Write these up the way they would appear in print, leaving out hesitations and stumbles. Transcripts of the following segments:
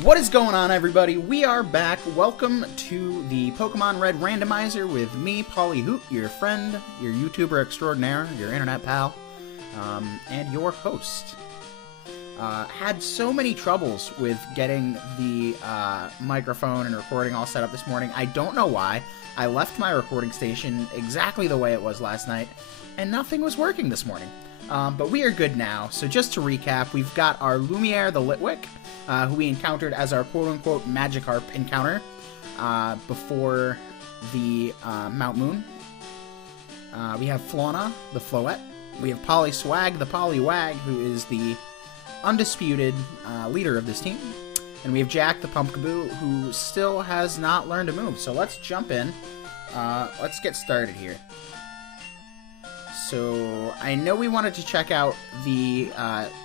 What is going on, everybody? We are back. Welcome to the Pokemon Red Randomizer with me, Polyhoot, your friend, your YouTuber extraordinaire, your internet pal, and your host. Had so many troubles with getting the microphone and recording all set up this morning. I don't know why. I left my recording station exactly the way it was last night, and nothing was working this morning. But we are good now. So just to recap, we've got our Lumiere the Litwick, who we encountered as our quote-unquote Magikarp encounter before the Mt.Moon. We have Flauna the Floette. We have Polyswag the Poliwag, who is the undisputed leader of this team. And we have Jack the Pumpkaboo, who still has not learned to move. So let's jump in. Let's get started here. So, I know we wanted to check out the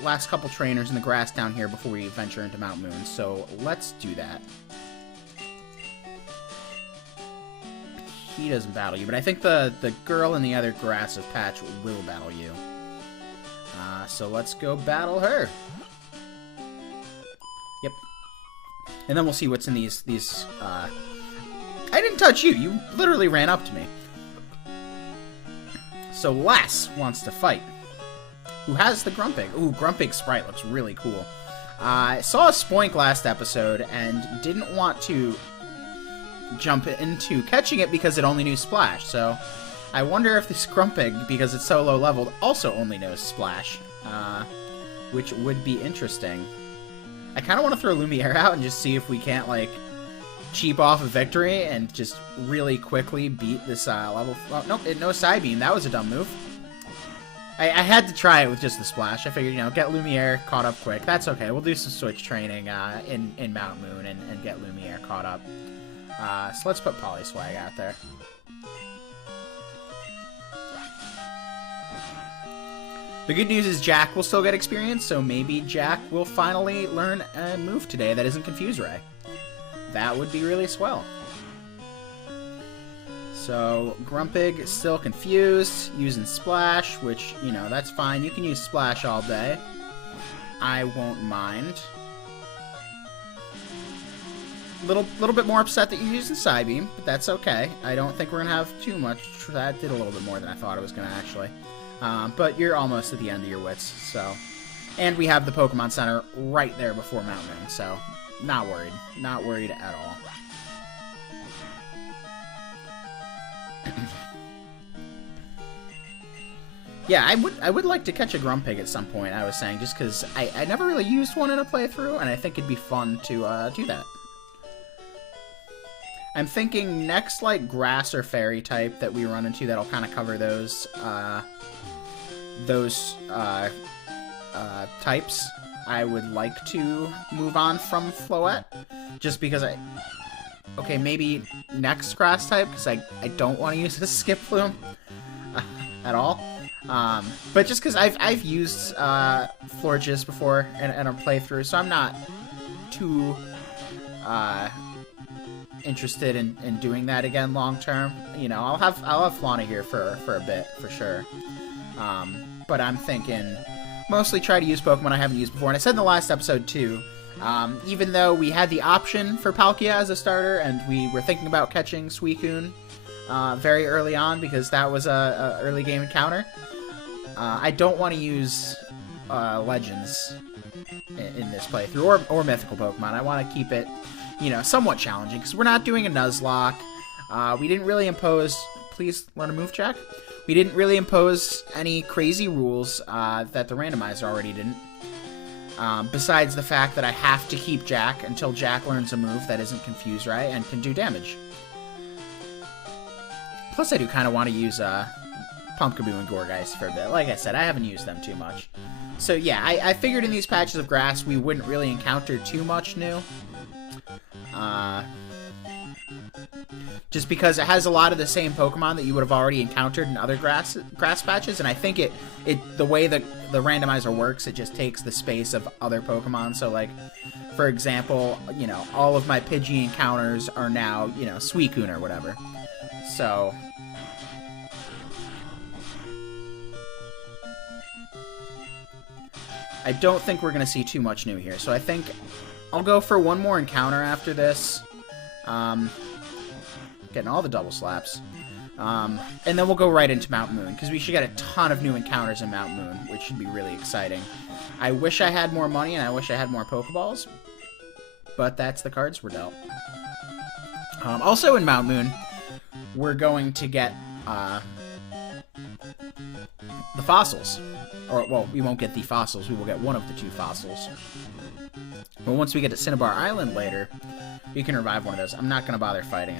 last couple trainers in the grass down here before we venture into Mt.Moon, so let's do that. He doesn't battle you, but I think the girl in the other grass patch will battle you. So let's go battle her. Yep. And then we'll see what's in these I didn't touch you, you literally ran up to me. So Les wants to fight. Who has the Grumpig? Ooh, Grumpig sprite looks really cool. I saw a Spoink last episode and didn't want to jump into catching it because it only knew Splash. So I wonder if this Grumpig, because it's so low leveled, also only knows Splash. Which would be interesting. I kind of want to throw Lumiere out and just see if we can't, like, cheap off a victory and just really quickly beat this level. Oh, nope, it knows Psybeam. That was a dumb move. I had to try it with just the Splash. I figured, you know, get Lumiere caught up quick. That's okay. We'll do some switch training in Mt.Moon and get Lumiere caught up. So let's put Polyswag out there. The good news is Jack will still get experience, so maybe Jack will finally learn a move today that isn't Confuse Ray. That would be really swell. So, Grumpig is still confused, using Splash, which, you know, that's fine. You can use Splash all day. I won't mind. Little bit more upset that you're using Psybeam, but that's okay. I don't think we're going to have too much. That did a little bit more than I thought it was going to, actually. But you're almost at the end of your wits, so... And we have the Pokemon Center right there before Mt.Moon, so... Not worried. Not worried at all. Yeah, I would like to catch a Grumpig at some point, I was saying, just because I never really used one in a playthrough, and I think it'd be fun to do that. I'm thinking next, like, grass or fairy type that we run into that'll kind of cover those types. I would like to move on from Floette, just because okay, maybe next grass type, because I don't want to use the Skip Plume at all. But just because I've used Florges before in a playthrough, so I'm not too interested in doing that again long term. You know, I'll have Flauna here for a bit for sure. But I'm thinking mostly try to use Pokemon I haven't used before. And I said in the last episode, too, even though we had the option for Palkia as a starter, and we were thinking about catching Suicune very early on, because that was a early game encounter, I don't want to use Legends in this playthrough, or Mythical Pokemon. I want to keep it, you know, somewhat challenging, because we're not doing a Nuzlocke. We didn't really impose... Please learn a move, Jack? We didn't really impose any crazy rules that the Randomizer already didn't. Besides the fact that I have to keep Jack until Jack learns a move that isn't Confuse Ray and can do damage. Plus, I do kind of want to use Pumpkaboo and Gourgeist for a bit. Like I said, I haven't used them too much. So yeah, I figured in these patches of grass we wouldn't really encounter too much new. Just because it has a lot of the same Pokemon that you would have already encountered in other grass patches, and I think the way the Randomizer works, it just takes the space of other Pokemon. So, like, for example, you know, all of my Pidgey encounters are now, you know, Suicune or whatever. So... I don't think we're going to see too much new here. So I think I'll go for one more encounter after this. Getting all the double slaps. And then we'll go right into Mt.Moon, because we should get a ton of new encounters in Mt.Moon, which should be really exciting. I wish I had more money, and I wish I had more Pokeballs, but that's the cards we're dealt. Also in Mt.Moon, we're going to get the fossils. Or, well, we won't get the fossils, we will get one of the 2 fossils. But once we get to Cinnabar Island later, we can revive one of those. I'm not going to bother fighting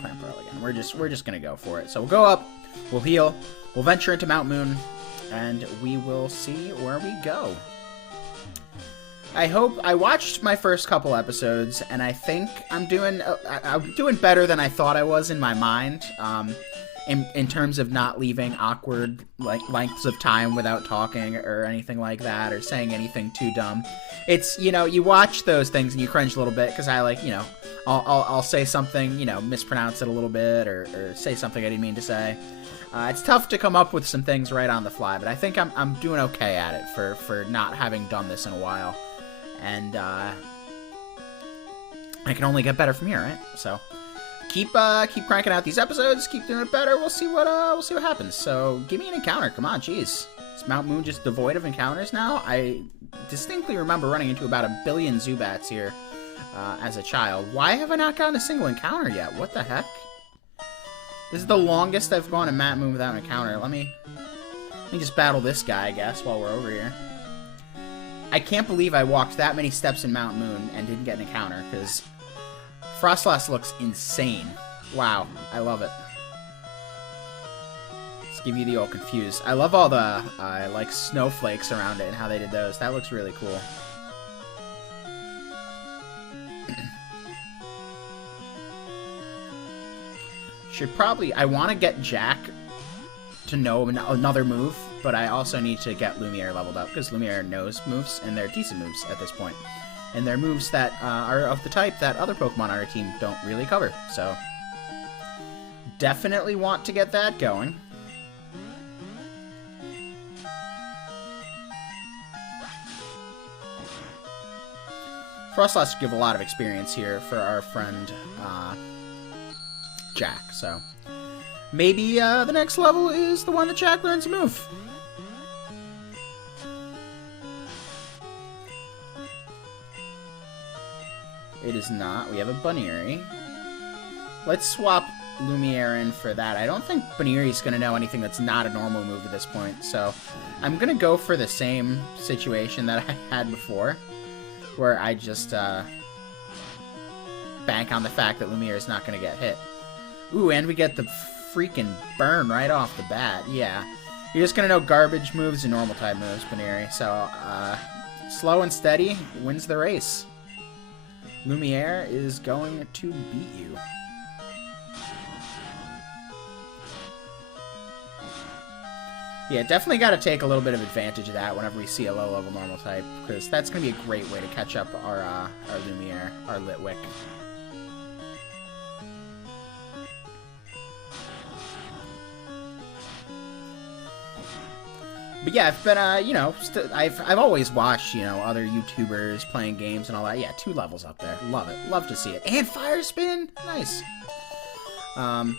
Clamperl again. We're just going to go for it. So we'll go up, we'll heal, we'll venture into Mt.Moon, and we will see where we go. I watched my first couple episodes, and I think I'm doing better than I thought I was in my mind. In terms of not leaving awkward lengths of time without talking or anything like that, or saying anything too dumb. It's, you know, you watch those things and you cringe a little bit, because I, like, you know, I'll say something, you know, mispronounce it a little bit, or say something I didn't mean to say. It's tough to come up with some things right on the fly, but I think I'm doing okay at it for not having done this in a while. And I can only get better from here, right? So keep cranking out these episodes, keep doing it better. We'll see what happens. So give me an encounter. Come on, jeez. Is Mt.Moon just devoid of encounters now? I distinctly remember running into about 1 billion Zubats here as a child. Why have I not gotten a single encounter yet? What the heck? This is the longest I've gone in Mt.Moon without an encounter. Let me just battle this guy, I guess, while we're over here. I can't believe I walked that many steps in Mt.Moon and didn't get an encounter, because Frostlass looks insane. Wow, I love it. Let's give you the old confused. I love all the, like, snowflakes around it and how they did those. That looks really cool. Should probably... I want to get Jack to know another move, but I also need to get Lumiere leveled up, because Lumiere knows moves, and they're decent moves at this point. And they're moves that are of the type that other Pokemon on our team don't really cover. So, definitely want to get that going. Frostlass should give a lot of experience here for our friend Jack, so maybe the next level is the one that Jack learns a move. It is not. We have a Buneary. Let's swap Lumiere in for that. I don't think Buneary's going to know anything that's not a normal move at this point, so I'm going to go for the same situation that I had before, where I just bank on the fact that Lumiere is not going to get hit. Ooh, and we get the freaking burn right off the bat. Yeah. You're just going to know garbage moves and normal type moves, Buneary. So, slow and steady wins the race. Lumiere is going to beat you. Yeah, definitely got to take a little bit of advantage of that whenever we see a low-level normal type, because that's going to be a great way to catch up our Lumiere, our Litwick. But yeah, I've been, you know, I've always watched, you know, other YouTubers playing games and all that. Yeah, 2 levels up there. Love it. Love to see it. And Fire Spin! Nice.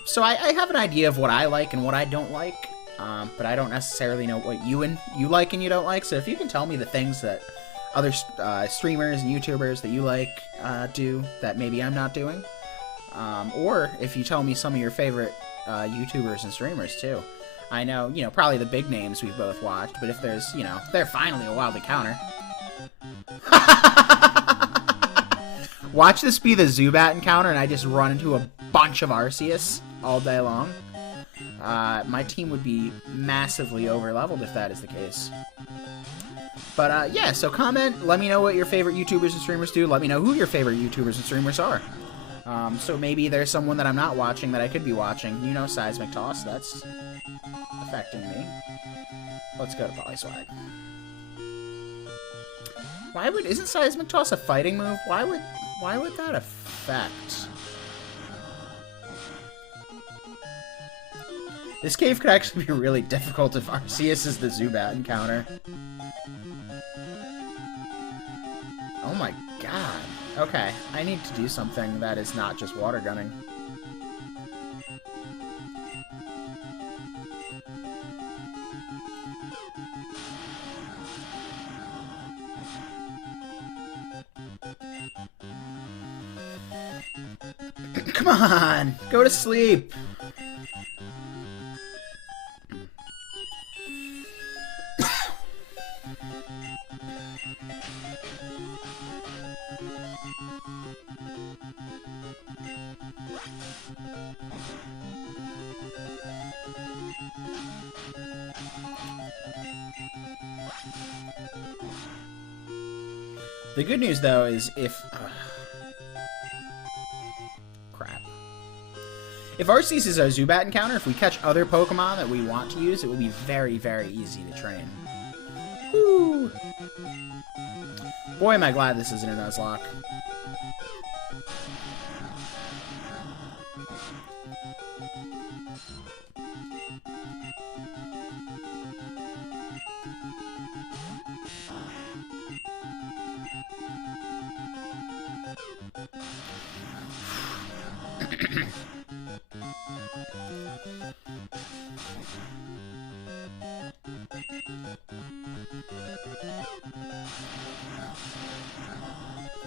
So I have an idea of what I like and what I don't like, but I don't necessarily know what you like and you don't like. So if you can tell me the things that other streamers and YouTubers that you like do that maybe I'm not doing, or if you tell me some of your favorite YouTubers and streamers too. I know, you know, probably the big names we've both watched, but if there's, you know, they're finally a wild encounter. Watch this be the Zubat encounter and I just run into a bunch of Arceus all day long. My team would be massively over-leveled if that is the case. But, yeah, so comment, let me know what your favorite YouTubers and streamers do, let me know who your favorite YouTubers and streamers are. So maybe there's someone that I'm not watching that I could be watching. You know, Seismic Toss, that's affecting me. Let's go to Polyswag. Isn't Seismic Toss a fighting move? Why would that affect? This cave could actually be really difficult if Arceus is the Zubat encounter. Oh my god. Okay, I need to do something that is not just water gunning. Come on! Go to sleep! The good news, though, is if... crap. If Arceus is our Zubat encounter, if we catch other Pokemon that we want to use, it will be very, very easy to train. Woo! Boy, am I glad this isn't a Nuzlocke.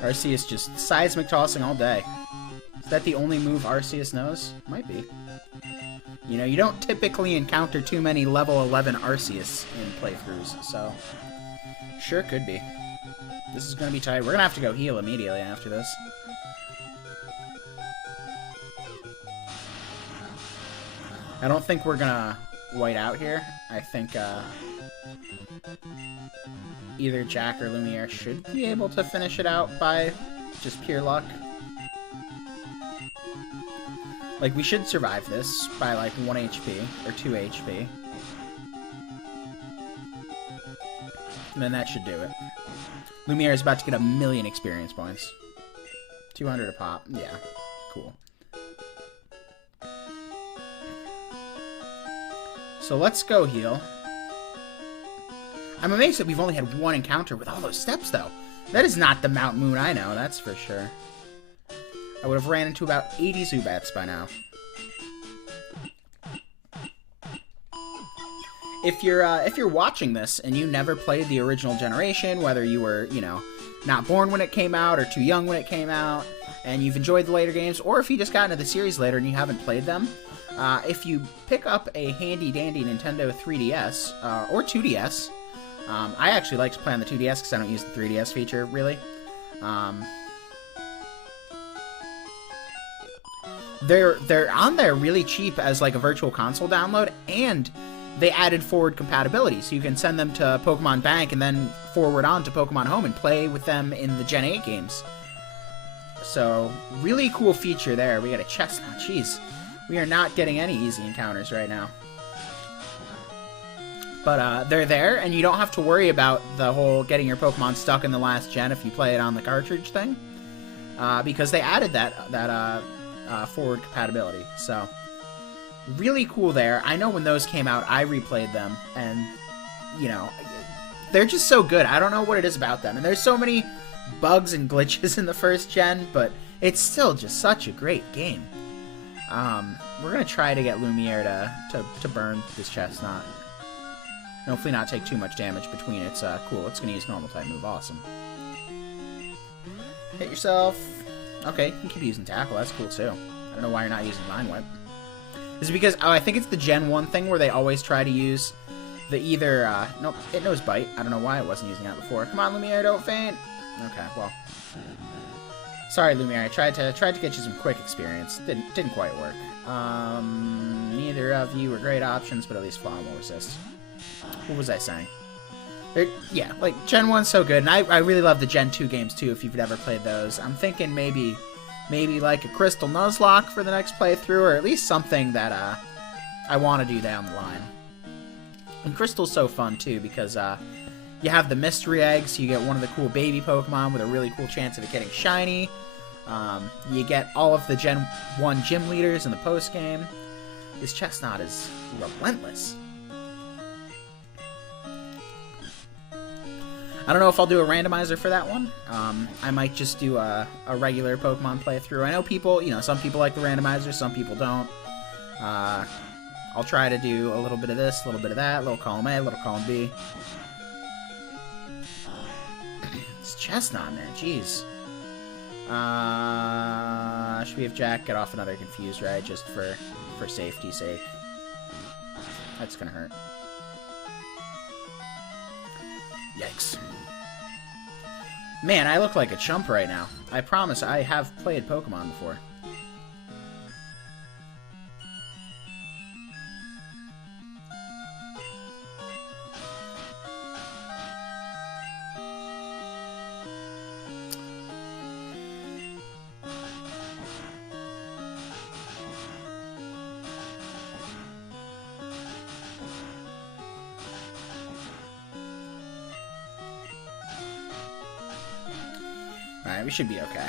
Arceus just seismic tossing all day. Is that the only move Arceus knows? Might be. You know, you don't typically encounter too many level 11 Arceus in playthroughs, so sure could be. This is going to be tight. We're going to have to go heal immediately after this. I don't think we're going to white out here. I think either Jack or Lumiere should be able to finish it out by just pure luck. Like, we should survive this by, like, 1 HP or 2 HP. And then that should do it. Lumiere is about to get 1,000,000 experience points. 200 a pop. Yeah, cool. So let's go heal. I'm amazed that we've only had one encounter with all those steps, though. That is not the Mt.Moon I know, that's for sure. I would have ran into about 80 Zubats by now. If you're watching this and you never played the original generation, whether you were, you know, not born when it came out or too young when it came out, and you've enjoyed the later games, or if you just got into the series later and you haven't played them, if you pick up a handy-dandy Nintendo 3DS, or 2DS, I actually like to play on the 2DS because I don't use the 3DS feature, really. They're on there really cheap as like a virtual console download, and they added forward compatibility, so you can send them to Pokemon Bank and then forward on to Pokemon Home and play with them in the Gen 8 games. So, really cool feature there. We got a Chestnut. Jeez, we are not getting any easy encounters right now. But they're there, and you don't have to worry about the whole getting your Pokemon stuck in the last gen if you play it on the cartridge thing, because they added that forward compatibility. So, really cool there. I know when those came out, I replayed them, and, you know, they're just so good. I don't know what it is about them. And there's so many bugs and glitches in the first gen, but it's still just such a great game. We're going to try to get Lumiere to burn this Chestnut. And hopefully not take too much damage between. It's cool. It's going to use normal type move. Awesome. Hit yourself. Okay, you can keep using Tackle. That's cool too. I don't know why you're not using Vine Whip. Is it because, oh, I think it's the Gen 1 thing where they always try to use the either, nope, it knows Bite. I don't know why I wasn't using that before. Come on, Lumiere, don't faint. Okay, well. Sorry, Lumiere, I tried to get you some quick experience. Didn't quite work. Neither of you were great options, but at least Flower will resist. What was I saying? Yeah, like, Gen 1's so good, and I really love the Gen 2 games, too, if you've never played those. I'm thinking maybe like a Crystal Nuzlocke for the next playthrough, or at least something that I want to do down the line. And Crystal's so fun, too, because you have the Mystery Eggs, you get one of the cool baby Pokemon with a really cool chance of it getting shiny. You get all of the Gen 1 gym leaders in the post-game. This Chestnut is relentless. I don't know if I'll do a randomizer for that one. I might just do a regular Pokemon playthrough. I know people, you know, some people like the randomizer, some people don't. I'll try to do a little bit of this, a little bit of that, a little column A, a little column B. It's Chestnut, man, jeez. Should we have Jack get off another Confused, right? Just for safety's sake. That's gonna hurt. Yikes. Man, I look like a chump right now. I promise I have played Pokemon before. Alright, we should be okay.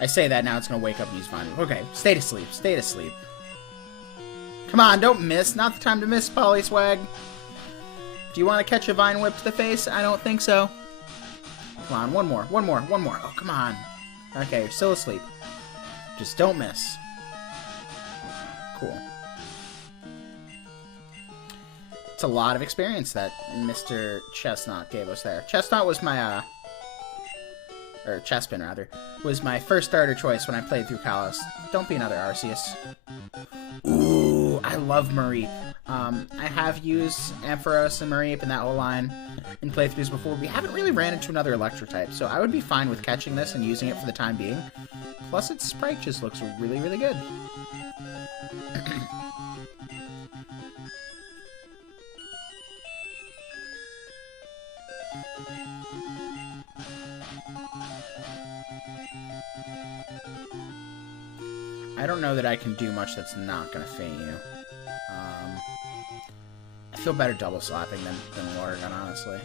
I say that, now it's gonna wake up and use Vine Whip. Okay, stay to sleep, stay to sleep. Come on, don't miss. Not the time to miss, Polyswag. Do you want to catch a Vine Whip to the face? I don't think so. Come on, one more, one more, one more. Oh, come on. Okay, you're still asleep. Just don't miss. Cool. It's a lot of experience that Mr. Chestnut gave us there. Chestnut was my, or Chespin, rather, was my first starter choice when I played through Kalos. Don't be another Arceus. Ooh, I love Mareep. I have used Ampharos and Mareep and that whole line in playthroughs before. We haven't really ran into another Electro type, so I would be fine with catching this and using it for the time being. Plus, its sprite just looks really, really good. I don't know that I can do much that's not going to faint you. I feel better double slapping than water gun, honestly.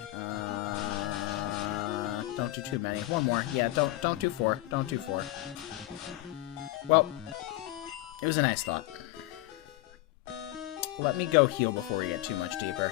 Don't do too many. One more. Yeah, don't do 4. Don't do 4. Well, it was a nice thought. Let me go heal before we get too much deeper.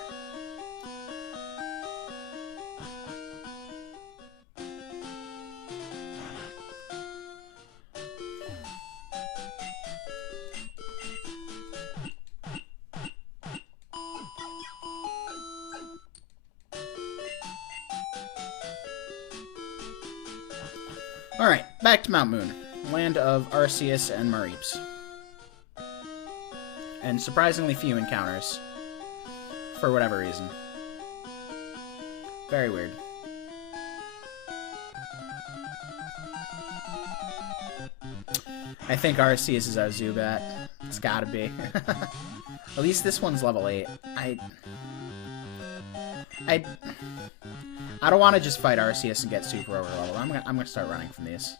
Alright, back to Mt.Moon, land of Arceus and Mareeps. And surprisingly few encounters, for whatever reason. Very weird. I think Arceus is our Zubat. It's gotta be. At least this one's level 8. I don't want to just fight Arceus and get super over level. I'm gonna start running from these.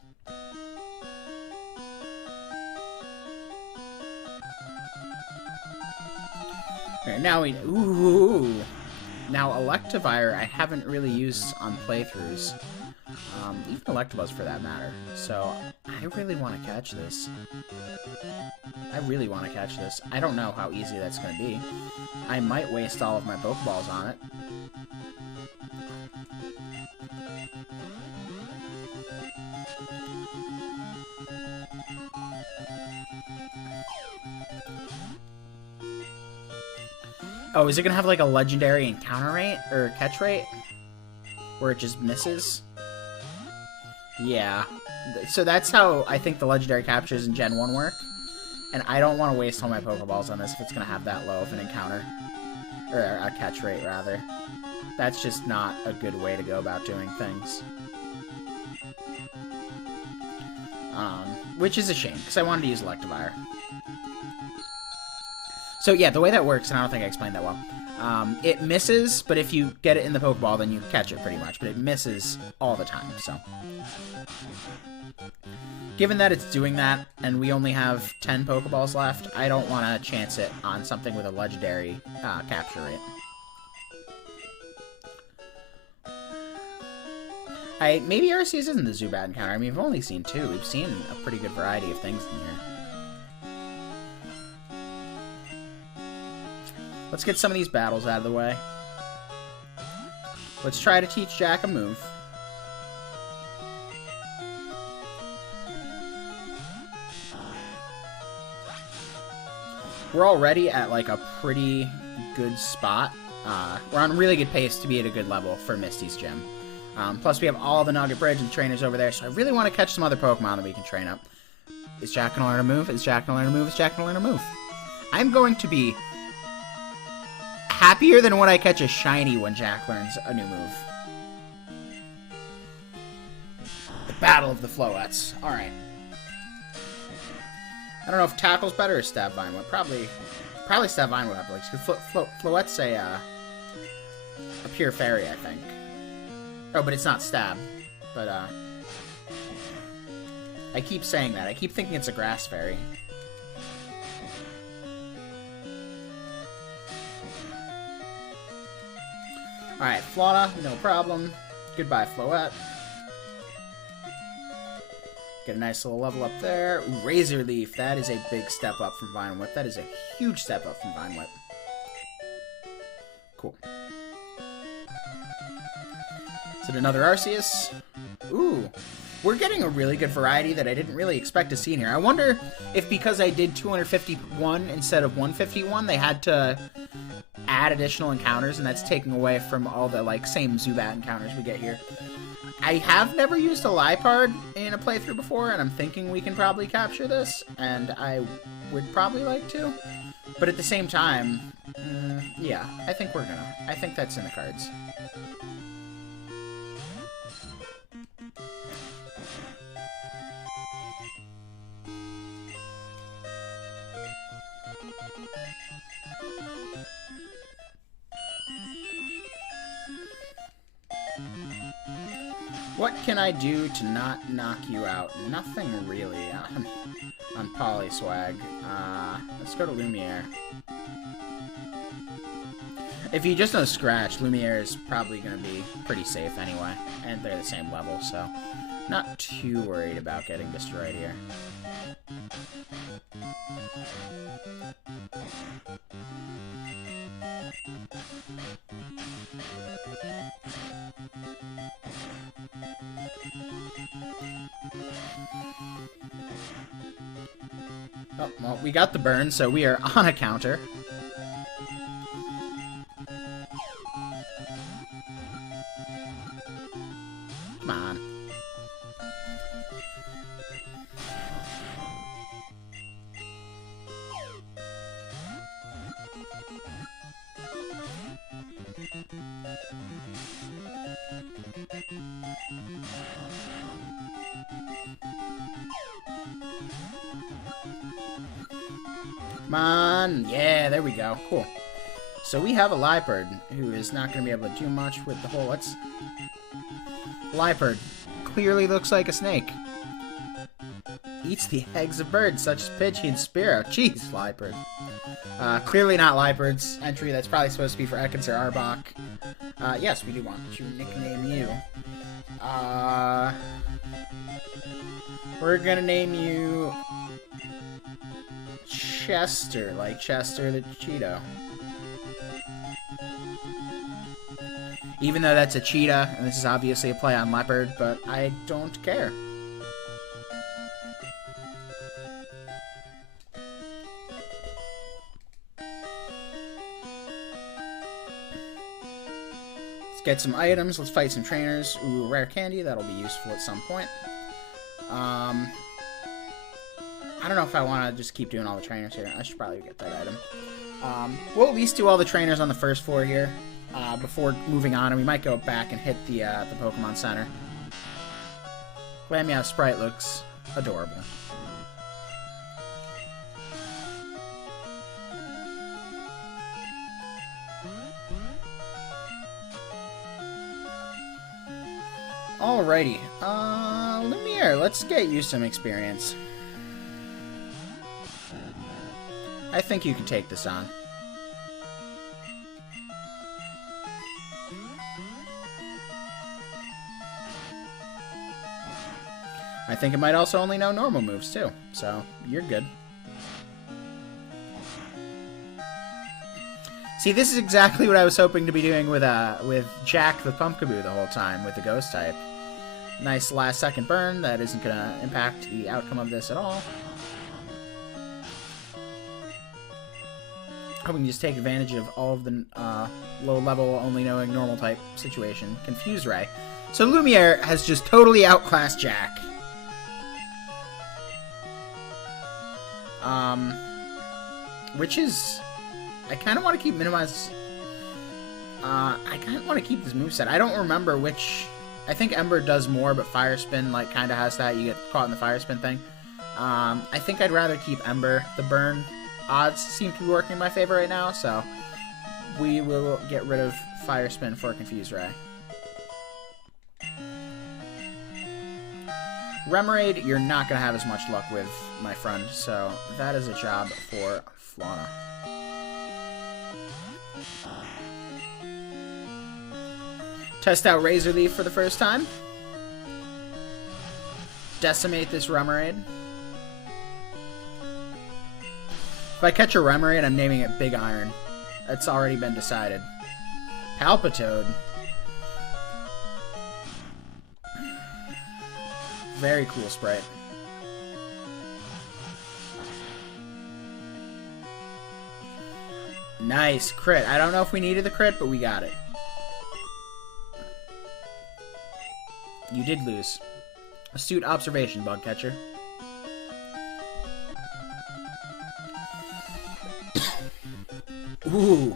Okay, now we now Electivire I haven't really used on playthroughs. Even Electabuzz for that matter. So I really want to catch this. I really want to catch this. I don't know how easy that's going to be. I might waste all of my Pokeballs on it. Oh, is it gonna have like a legendary encounter rate or catch rate where it just misses? Yeah. So that's how I think the legendary captures in Gen 1 work. And I don't want to waste all my Pokeballs on this if it's gonna have that low of an encounter. Or a catch rate, rather. That's just not a good way to go about doing things. Which is a shame, because I wanted to use Electivire. So yeah, the way that works, and I don't think I explained that well, it misses, but if you get it in the Pokeball, then you catch it pretty much, but it misses all the time, so. Given that it's doing that, and we only have 10 Pokeballs left, I don't want to chance it on something with a legendary capture rate. Maybe Arceus isn't the Zubat encounter. I mean, we've only seen 2. We've seen a pretty good variety of things in here. Let's get some of these battles out of the way. Let's try to teach Jack a move. We're already at like a pretty good spot. We're on a really good pace to be at a good level for Misty's gym. Plus we have all the Nugget Bridge and trainers over there, so I really want to catch some other Pokemon that we can train up. Is Jack gonna learn a move? Is Jack gonna learn a move? Is Jack gonna learn a move? I'm going to be happier than when I catch a shiny when Jack learns a new move. The Battle of the Floettes. Alright. I don't know if Tackle's better or Stab Vine Whip. Probably Stab Vine Whip. Like, Floette's a pure fairy, I think. Oh, but it's not Stab. But, I keep saying that. I keep thinking it's a grass fairy. Alright, Flauta, no problem. Goodbye, Floette. Get a nice little level up there. Ooh, Razor Leaf. That is a big step up from Vine Whip. That is a huge step up from Vine Whip. Cool. Is it another Arceus? Ooh. We're getting a really good variety that I didn't really expect to see in here. I wonder if because I did 251 instead of 151, they had to add additional encounters, and that's taking away from all the, like, same Zubat encounters we get here. I have never used a Liepard in a playthrough before, and I'm thinking we can probably capture this, and I would probably like to. But at the same time, yeah, I think we're gonna. I think that's in the cards. What can I do to not knock you out? Nothing really on Polyswag. Let's go to Lumiere. If you just know Scratch, Lumiere is probably going to be pretty safe anyway. And they're the same level, so not too worried about getting destroyed here. Oh, well, we got the burn, so we are on a counter. Come on. Come on. Yeah, there we go. Cool. So we have a Liepard who is not going to be able to do much with the whole... Liepard clearly looks like a snake. Eats the eggs of birds such as Pidgey and Spearow. Jeez, Liepard. Clearly not Liepard's entry. That's probably supposed to be for Ekans or Arbok. Yes, we do want to nickname you. We're gonna name you Chester, like Chester the Cheeto. Even though that's a cheetah, and this is obviously a play on leopard, but I don't care. Let's get some items, let's fight some trainers. Ooh, rare candy, that'll be useful at some point. I don't know if I want to just keep doing all the trainers here. I should probably get that item. We'll at least do all the trainers on the first floor here before moving on, and we might go back and hit the Pokemon Center. Glameow Sprite looks adorable. Alrighty, Lumiere, let's get you some experience. I think you can take this on. I think it might also only know normal moves, too. So, you're good. See, this is exactly what I was hoping to be doing with Jack the Pumpkaboo the whole time with the ghost type. Nice last second burn that isn't going to impact the outcome of this at all. Hoping to just take advantage of all of the low level, only knowing normal type situation. Confuse Ray. So Lumiere has just totally outclassed Jack. Which is... I kind of want to keep minimize... I kind of want to keep this moveset. I don't remember which... I think Ember does more, but Fire Spin, like, kind of has that. You get caught in the Fire Spin thing. I think I'd rather keep Ember. The burn odds seem to be working in my favor right now, so... we will get rid of Fire Spin for Confuse Ray. Remoraid, you're not going to have as much luck with, my friend, so that is a job for Flana. Test out Razor Leaf for the first time. Decimate this Remoraid. If I catch a Remoraid, I'm naming it Big Iron. That's already been decided. Palpitoad. Very cool sprite. Nice. Crit. I don't know if we needed the crit, but we got it. You did lose. Astute observation, Bug Catcher. Ooh.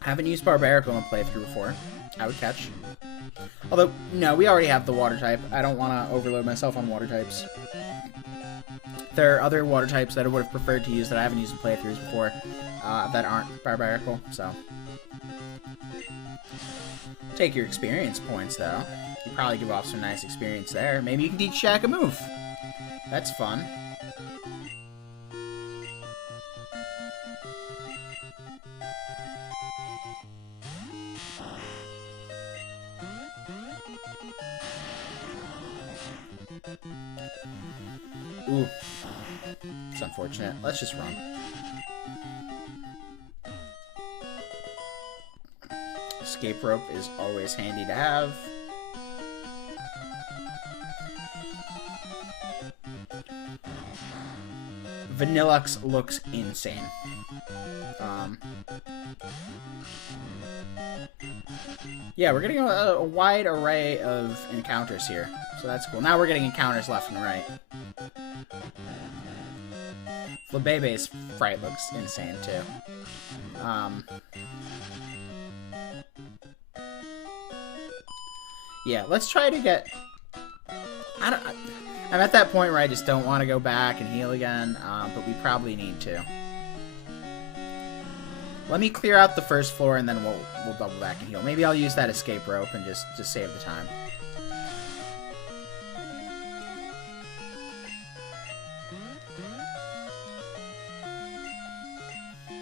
Haven't used Barbarical in a playthrough before. I would catch. Although, no, we already have the water type. I don't want to overload myself on water types. There are other water types that I would have preferred to use that I haven't used in playthroughs before that aren't Barbarical, so. Take your experience points, though. You probably give off some nice experience there. Maybe you can teach Shaq a move. That's fun. Ooh. It's unfortunate. Let's just run. Escape rope is always handy to have. Vanillux looks insane. Yeah, we're getting a wide array of encounters here, so that's cool. Now we're getting encounters left and right. Flabebe's fright looks insane, too. Yeah, let's try to get... I'm at that point where I just don't want to go back and heal again, but we probably need to. Let me clear out the first floor, and then we'll double back and heal. Maybe I'll use that escape rope and just save the time.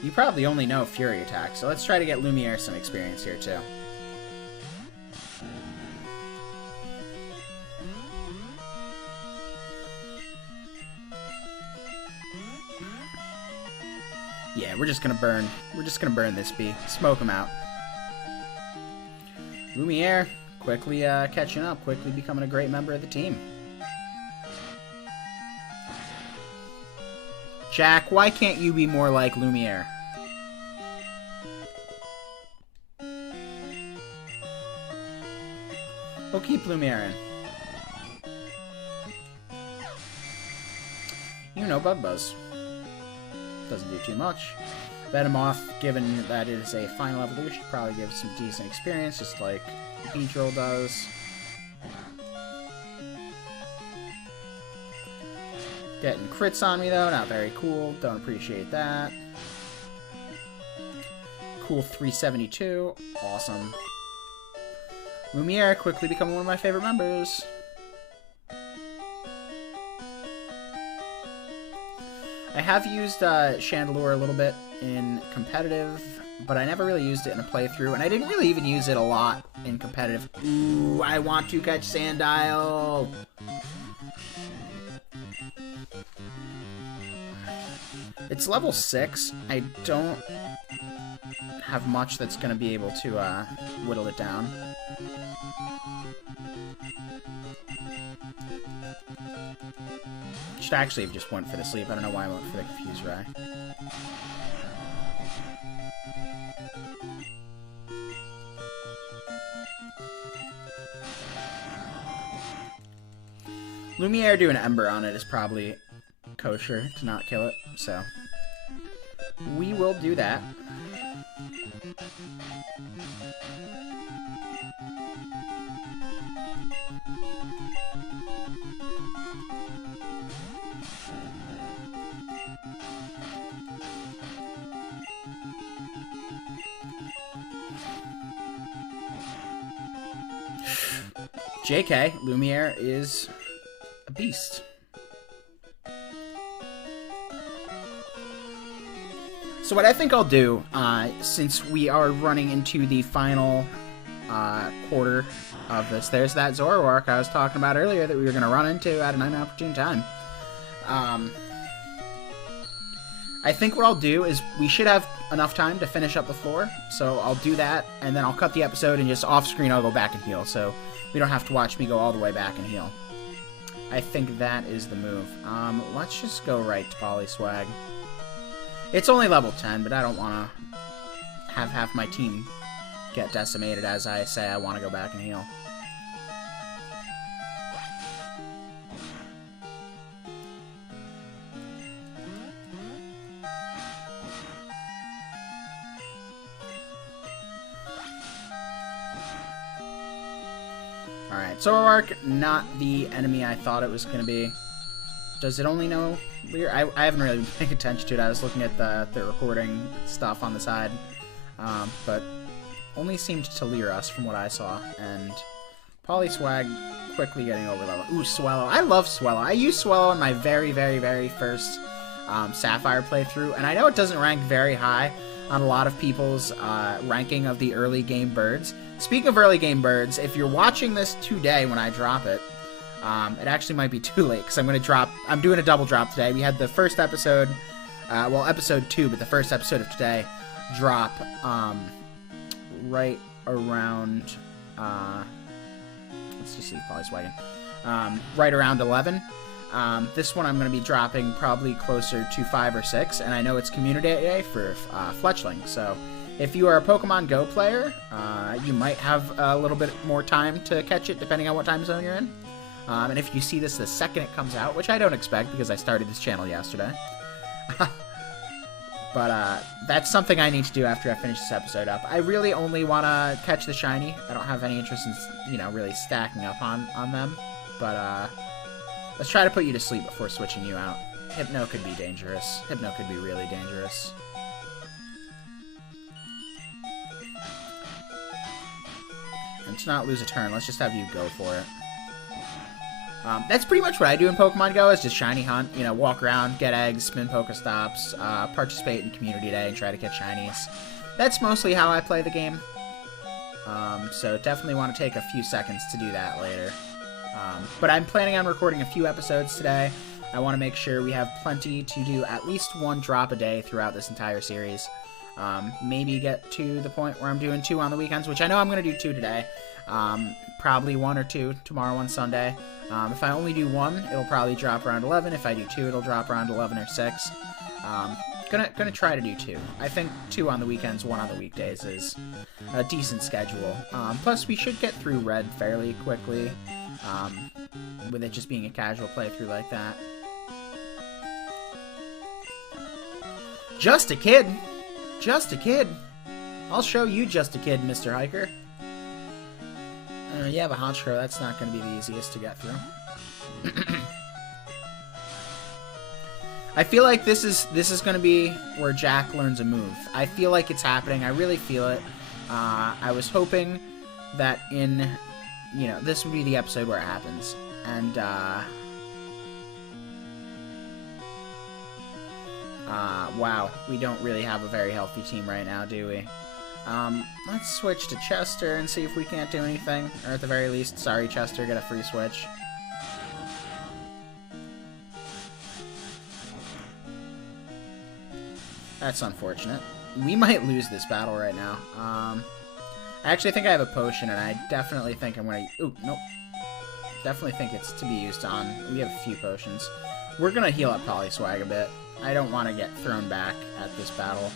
You probably only know Fury Attack, so let's try to get Lumiere some experience here, too. Yeah, we're just gonna burn. We're just gonna burn this bee. Smoke him out. Lumiere, quickly catching up, quickly becoming a great member of the team. Jack, why can't you be more like Lumiere? We'll keep Lumiere in. You know Bug Buzz. Doesn't do too much. Venomoth, given that it is a final evolution, probably gives some decent experience, just like Beedrill does. Getting crits on me, though. Not very cool. Don't appreciate that. Cool 372. Awesome. Lumiere quickly becoming one of my favorite members. I have used Chandelure a little bit in competitive, but I never really used it in a playthrough, and I didn't really even use it a lot in competitive. Ooh, I want to catch Sandile! It's level 6. I don't have much that's going to be able to whittle it down. Should actually have just went for the sleep. I don't know why I went for the Confuse Ray. Lumiere doing Ember on it is probably kosher to not kill it, so we will do that. JK, Lumiere is a beast. So what I think I'll do, since we are running into the final quarter of this, there's that Zoroark I was talking about earlier that we were going to run into at an inopportune time. I think what I'll do is we should have enough time to finish up the floor, so I'll do that, and then I'll cut the episode and just off-screen I'll go back and heal, so we don't have to watch me go all the way back and heal. I think that is the move. Let's just go right to Polyswag. It's only level 10, but I don't want to have half my team get decimated as I say I want to go back and heal. Alright, Zoroark, not the enemy I thought it was going to be. Does it only know Leer? I haven't really been paying attention to it. I was looking at the recording stuff on the side. But only seemed to Leer us from what I saw. And Polyswag quickly getting over level. Ooh, Swellow. I love Swellow. I used Swellow in my very, very, very first Sapphire playthrough. And I know it doesn't rank very high on a lot of people's ranking of the early game birds. Speaking of early game birds, if you're watching this today when I drop it, it actually might be too late because I'm doing a double drop today. We had the first episode, well, episode 2, but the first episode of today drop right around, let's just see, Polyswagging, right around 11. This one I'm going to be dropping probably closer to 5 or 6, and I know it's Community Day for Fletchling, so if you are a Pokemon Go player, you might have a little bit more time to catch it depending on what time zone you're in. And if you see this the second it comes out, which I don't expect because I started this channel yesterday. But that's something I need to do after I finish this episode up. I really only want to catch the shiny. I don't have any interest in, really stacking up on them. But let's try to put you to sleep before switching you out. Hypno could be dangerous. Hypno could be really dangerous. And to not lose a turn, let's just have you go for it. That's pretty much what I do in Pokemon Go, is just shiny hunt, walk around, get eggs, spin Pokestops, participate in Community Day and try to catch shinies. That's mostly how I play the game. So definitely want to take a few seconds to do that later. But I'm planning on recording a few episodes today. I want to make sure we have plenty to do at least 1 drop a day throughout this entire series. Maybe get to the point where I'm doing 2 on the weekends, which I know I'm going to do 2 today. Probably 1 or 2 tomorrow on Sunday. If I only do 1, it'll probably drop around 11. If I do 2, it'll drop around 11 or 6. Gonna try to do 2. I think 2 on the weekends, 1 on the weekdays is a decent schedule. Plus, we should get through Red fairly quickly, with it just being a casual playthrough like that. Just a kid! Just a kid! I'll show you just a kid, Mr. Hiker. You have a Honchkrow, that's not going to be the easiest to get through. I feel like this is going to be where Jack learns a move. I feel like it's happening. I really feel it. I was hoping that this would be the episode where it happens. And, wow, we don't really have a very healthy team right now, do we? Let's switch to Chester and see if we can't do anything. Or at the very least, sorry Chester, get a free switch. That's unfortunate. we might lose this battle right now. I actually think I have a potion, and I definitely think I'm gonna... Ooh, nope. Definitely think it's to be used on... We have a few potions. We're gonna heal up Polyswag a bit. I don't want to get thrown back at this battle.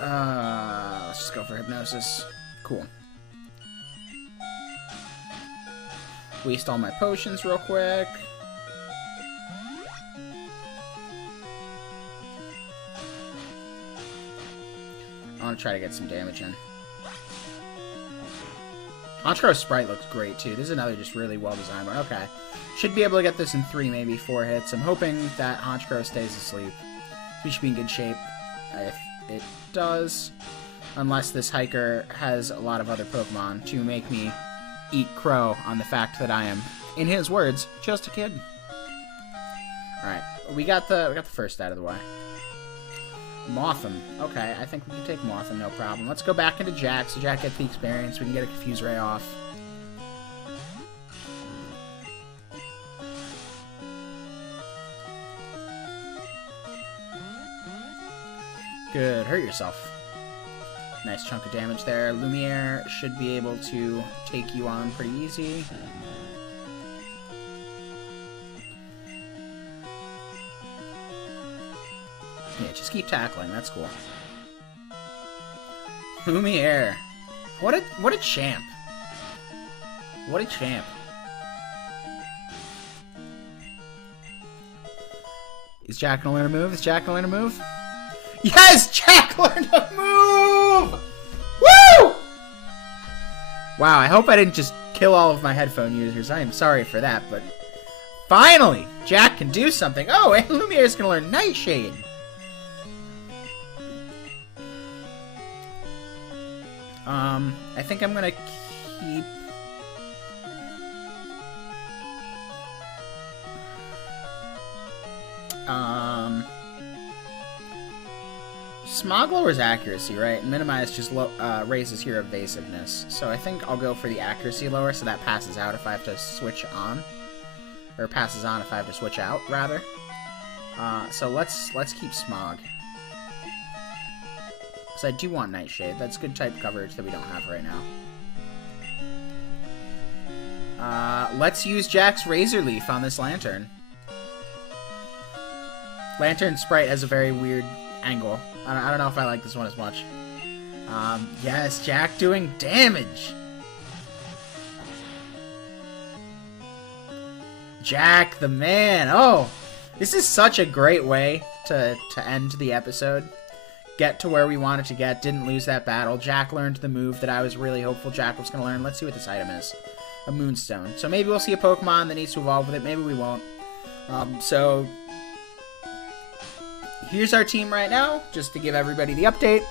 Let's just go for Hypnosis. Cool. Waste all my potions real quick. I want to try to get some damage in. Honchkro's sprite looks great, too. This is another just really well-designed one. Okay. Should be able to get this in 3, maybe 4 hits. I'm hoping that Honchkro stays asleep. We should be in good shape if it does. Unless this hiker has a lot of other Pokemon to make me eat crow on the fact that I am, in his words, just a kid. Alright. We got the first out of the way. Mothim. Okay, I think we can take Mothim, no problem. Let's go back into Jack, so Jack gets the experience. We can get a Confuse Ray off. Good. Hurt yourself. Nice chunk of damage there. Lumiere should be able to take you on pretty easy. Yeah, just keep tackling. That's cool. Lumiere. What a champ. What a champ. Is Jack gonna learn a move? Is Jack gonna learn a move? Yes! Jack learned a move! Woo! Wow, I hope I didn't just kill all of my headphone users. I am sorry for that, but finally, Jack can do something. Oh, and Lumiere's gonna learn Nightshade. I think I'm gonna keep... Smog lowers accuracy, right? And Minimize just raises your evasiveness. So I think I'll go for the accuracy lower, so that passes out if I have to switch on. Or passes on if I have to switch out, rather. So let's keep Smog. Because I do want Nightshade. That's good type coverage that we don't have right now. Let's use Jack's Razor Leaf on this Lantern. Lantern Sprite has a very weird angle. I don't know if I like this one as much. Yes, Jack doing damage! Jack the man! Oh! This is such a great way to end the episode. Get to where we wanted to get, didn't lose that battle. Jack learned the move that I was really hopeful Jack was going to learn. Let's see what this item is. A Moonstone. So maybe we'll see a Pokemon that needs to evolve with it. Maybe we won't. So here's our team right now, just to give everybody the update.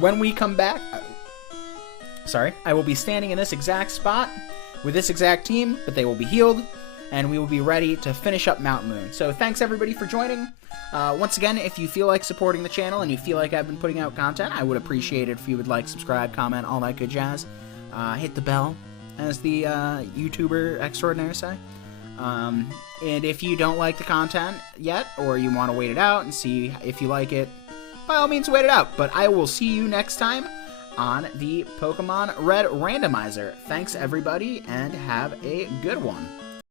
When we come back, I will be standing in this exact spot with this exact team, but they will be healed, and we will be ready to finish up Mt.Moon. So thanks everybody for joining. Once again, if you feel like supporting the channel and you feel like I've been putting out content, I would appreciate it if you would like, subscribe, comment, all that good jazz. Hit the bell, as the YouTuber extraordinaire say. And if you don't like the content yet, or you want to wait it out and see if you like it, by all means wait it out. But I will see you next time on the Pokemon Red Randomizer. Thanks everybody, and have a good one.